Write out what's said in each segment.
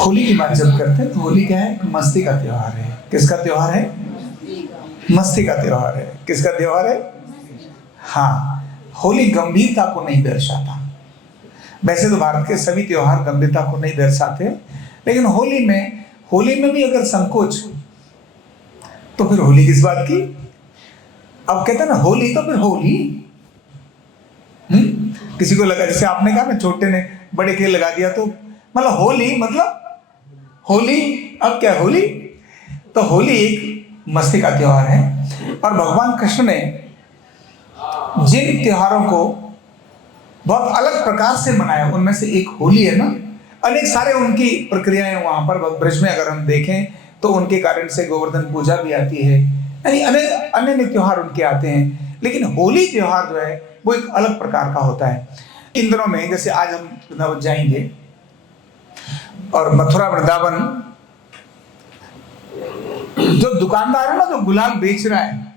होली की बात जब करते हैं तो होली क्या है? मस्ती का त्योहार है। किसका त्योहार है? मस्ती का त्योहार है। किसका त्योहार है? हाँ, होली गंभीरता को नहीं दर्शाता। वैसे तो भारत के सभी त्योहार गंभीरता को नहीं दर्शाते, लेकिन होली में भी अगर संकोच तो फिर होली किस बात की? अब कहते हैं ना होली तो फिर होली। किसी को लगा, जैसे आपने कहा ना छोटे ने बड़े के लगा दिया, तो मतलब होली मतलब होली। अब क्या होली? तो होली एक मस्ती का त्योहार है। और भगवान कृष्ण ने जिन त्योहारों को बहुत अलग प्रकार से मनाया उनमें से एक होली है ना। अनेक सारे उनकी प्रक्रियाएं वहां पर ब्रज में अगर हम देखें तो उनके कारण से गोवर्धन पूजा भी आती है, यानी अनेक अन्य त्योहार उनके आते हैं। लेकिन होली त्योहार जो है वो एक अलग प्रकार का होता है। इन दिनों में जैसे आज हम वृंदावन जाएंगे और मथुरा वृंदावन, जो दुकानदार है ना जो गुलाल बेच रहा है,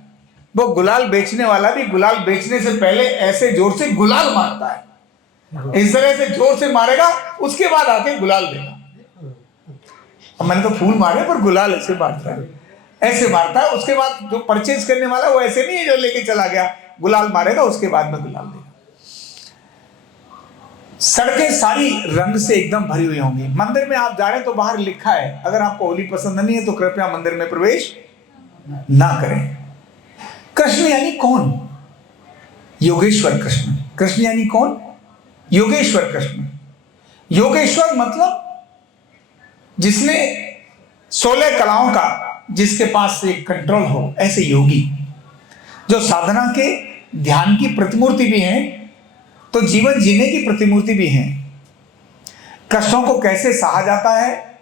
वो गुलाल बेचने वाला भी गुलाल बेचने से पहले ऐसे जोर से गुलाल मारता है, इस तरह से जोर से मारेगा, उसके बाद आके गुलाल देगा। अब मैंने तो फूल मारे पर गुलाल ऐसे मारता है, ऐसे मारता है। उसके बाद जो परचेज करने वाला वो ऐसे नहीं है जो लेके चला गया, गुलाल मारेगा उसके बाद में गुलाल देगा। सड़कें सारी रंग से एकदम भरी हुई होंगी। मंदिर में आप जा रहे हैं तो बाहर लिखा है, अगर आपको होली पसंद नहीं है तो कृपया मंदिर में प्रवेश ना करें। कृष्ण यानी कौन? योगेश्वर कृष्ण। कृष्ण यानी कौन? योगेश्वर कृष्ण। योगेश्वर मतलब जिसने 16 कलाओं का, जिसके पास एक कंट्रोल हो, ऐसे योगी जो साधना के ध्यान की प्रतिमूर्ति भी हैं तो जीवन जीने की प्रतिमूर्ति भी हैं। कष्टों को कैसे सहा जाता है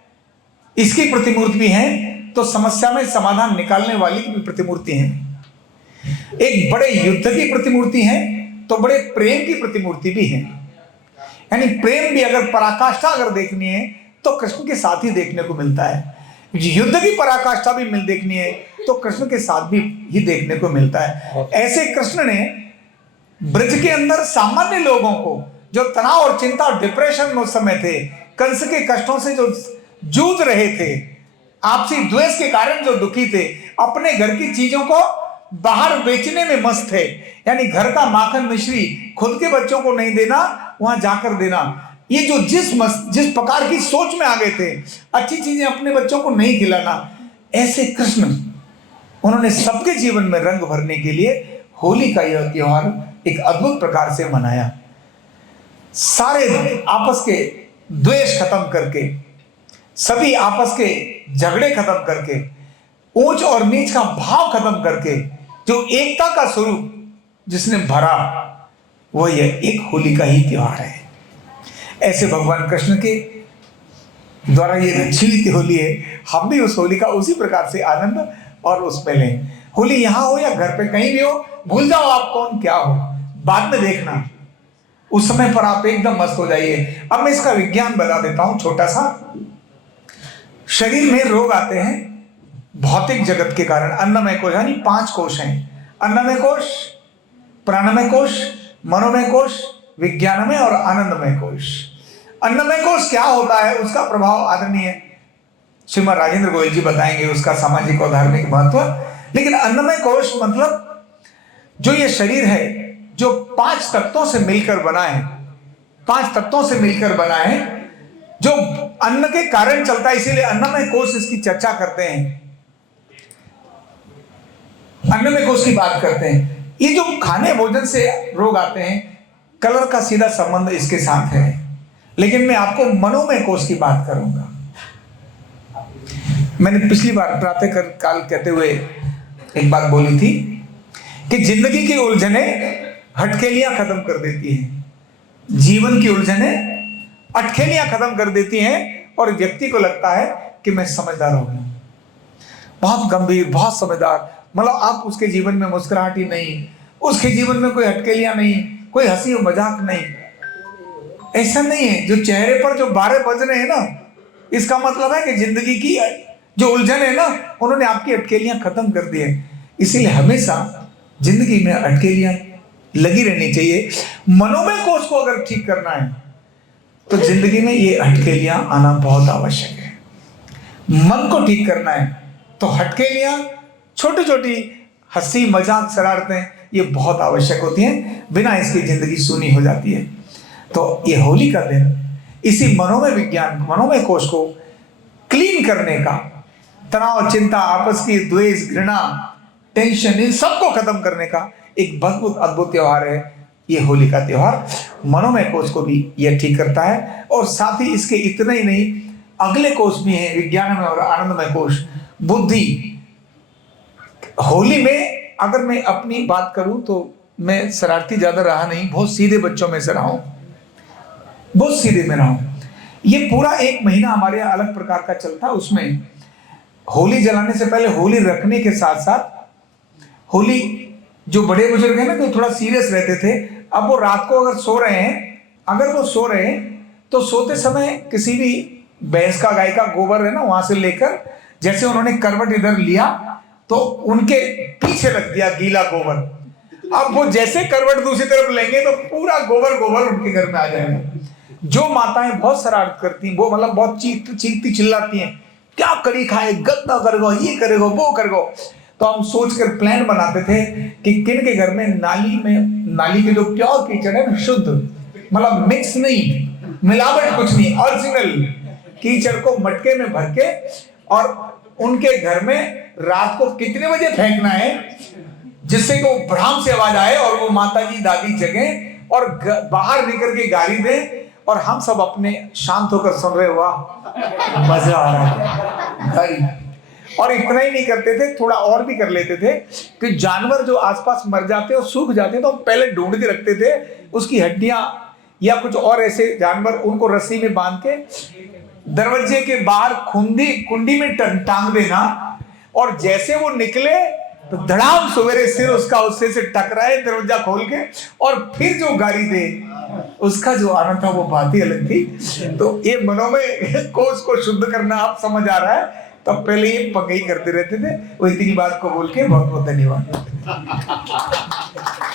इसकी प्रतिमूर्ति भी है, तो समस्या में समाधान निकालने वाली की भी प्रतिमूर्ति है। एक बड़े युद्ध की प्रतिमूर्ति है तो बड़े प्रेम की प्रतिमूर्ति भी है। यानी प्रेम भी अगर पराकाष्ठा अगर देखनी है तो कृष्ण के साथ ही देखने को मिलता है। युद्ध की पराकाष्ठा भी देखनी है तो कृष्ण के साथ भी ही देखने को मिलता है। ऐसे कृष्ण ने ब्रज के अंदर सामान्य लोगों को जो तनाव और चिंता और डिप्रेशन में उस समय थे, कंस के कष्टों से जो जूझ रहे थे, आपसी द्वेष के कारण जो दुखी थे, अपने घर की चीजों को बाहर बेचने में मस्त थे। यानी घर का माखन मिश्री खुद के बच्चों को नहीं देना, वहां जाकर देना। ये जो जिस प्रकार की सोच में आ गए थे, अच्छी चीजें अपने बच्चों को नहीं खिलाना, ऐसे कृष्ण उन्होंने सबके जीवन में रंग भरने के लिए होली का यह त्योहार एक अद्भुत प्रकार से मनाया। सारे आपस के द्वेष खत्म करके, सभी आपस के झगड़े खत्म करके, ऊंच और नीच का भाव खत्म करके, जो एकता का स्वरूप जिसने भरा, वह यह एक होली का ही त्योहार है। ऐसे भगवान कृष्ण के द्वारा ये रची हुई होली है। हम भी उस होली का उसी प्रकार से आनंद और उसमें लें। होली यहां हो या घर पे कहीं भी हो, भूल जाओ आप कौन क्या हो, बाद में देखना, उस समय पर आप एकदम मस्त हो जाइए। अब मैं इसका विज्ञान बता देता हूं छोटा सा। शरीर में रोग आते हैं भौतिक जगत के कारण। अन्नमय कोश, यानी 5 कोश हैं, अन्नमय कोश, प्राणमय कोश, मनोमय कोश, विज्ञानमय और आनंदमय कोश। अन्नमय कोश क्या होता है, उसका प्रभाव आदरणीय श्रीमद राजेंद्र गोयल जी बताएंगे, उसका सामाजिक और धार्मिक महत्व। लेकिन अन्नमय कोश मतलब जो ये शरीर है जो 5 तत्वों से मिलकर बना है, 5 तत्वों से मिलकर बना है, जो अन्न के कारण चलता है, इसीलिए अन्नमय कोश इसकी चर्चा करते हैं, अन्नमय कोश की बात करते हैं। ये जो खाने भोजन से रोग आते हैं, कलर का सीधा संबंध इसके साथ है। लेकिन मैं आपको मनोमय कोश की बात करूंगा। मैंने पिछली बार प्रातः काल कहते हुए एक बात बोली थी कि जिंदगी की उलझने हटकेलियां खत्म कर देती हैं, जीवन की उलझने अटखेलियां खत्म कर देती हैं, और व्यक्ति को लगता है कि मैं समझदार हो गया, बहुत गंभीर, बहुत समझदार। मतलब आप उसके जीवन में मुस्कुराहट ही नहीं, उसके जीवन में कोई हटकेलियां नहीं, कोई हंसी और मजाक नहीं। ऐसा नहीं है। जो चेहरे पर जो 12 बज रहे हैं ना, इसका मतलब है कि जिंदगी की जो उलझन है ना, उन्होंने आपकी अटकेलियां खत्म कर दी है। इसीलिए हमेशा जिंदगी में अटकेलियां लगी रहनी चाहिए। मनोमय कोश को अगर ठीक करना है तो जिंदगी में ये हटकेलियां आना बहुत आवश्यक है। मन को ठीक करना है तो हटकेलियां, छोटी छोटी हंसी मजाक शरारतें ये बहुत आवश्यक होती हैं, बिना इसकी जिंदगी सूनी हो जाती है। तो ये होली का दिन इसी मनोमय विज्ञान, मनोमय कोश को क्लीन करने का, तनाव, चिंता, आपस की द्वेष, घृणा, टेंशन, इन सबको खत्म करने का एक बहुत अद्भुत त्योहार है ये होली का त्योहार। मनोमय कोश को भी यह ठीक करता है और साथ ही इसके इतने ही नहीं, अगले कोश भी हैं, विज्ञानमय और आनंदमय कोश, बुद्धि। होली में अगर मैं अपनी बात करूं तो मैं शरारती ज्यादा रहा नहीं, बहुत सीधे बच्चों में से रहा हूं, बहुत सीधे में रहा हूं। ये पूरा एक महीना हमारे यहाँ अलग प्रकार का चलता, उसमें होली जलाने से पहले होली रखने के साथ साथ होली, जो बड़े बुजुर्ग हैं ना तो थोड़ा सीरियस रहते थे, अब वो रात को अगर सो रहे हैं, अगर वो सो रहे हैं तो सोते समय किसी भी भैंस का, गाय का गोबर है ना, वहां से लेकर जैसे उन्होंने करवट इधर लिया तो उनके पीछे रख दिया गीला गोबर। अब वो जैसे करवट दूसरी तरफ लेंगे तो पूरा गोबर गोबर उनके घर में आ जाएगा। जो माताएं बहुत शरारत करती, वो मतलब बहुत चीखती चिल्लाती हैं, क्या करी खाए, गंदा करेगो, ये करेगो, वो करेगो। तो हम सोचकर प्लान बनाते थे कि किन के घर में नाली के जो प्योर कीचड़ है ना, शुद्ध, मतलब मिक्स नहीं, मिलावट कुछ नहीं, ओरिजिनल कीचड़ को मटके में भर के, और उनके घर में रात को कितने बजे फेंकना है जिससे कि वो भ्राम से आवाज आए और वो माता जी दादी जगे और बाहर निकल के गाली दे, और हम सब अपने शांत होकर सुन रहे, वाह मजा आ रहा है भाई। और इतना ही नहीं करते थे, थोड़ा और भी कर लेते थे कि जानवर जो आसपास मर जाते और सूख जाते तो हम पहले ढूंढ के रखते थे, उसकी हड्डियां या कुछ और ऐसे जानवर, उनको रस्सी में बांध के दरवाजे के बाहर कुंडी में टांग देना, और जैसे वो निकले तो धड़ाम सवेरे सिर उसका उससे से टकराए दरवाजा खोल के, और फिर जो गाड़ी दे, उसका जो आनंद था वो बात ही अलग थी। तो ये मनोमय कोश को शुद्ध करना आप समझ आ रहा है, तब तो पहले ये पंगे ही करते रहते थे। वो इतनी बात को बोल के बहुत बहुत धन्यवाद।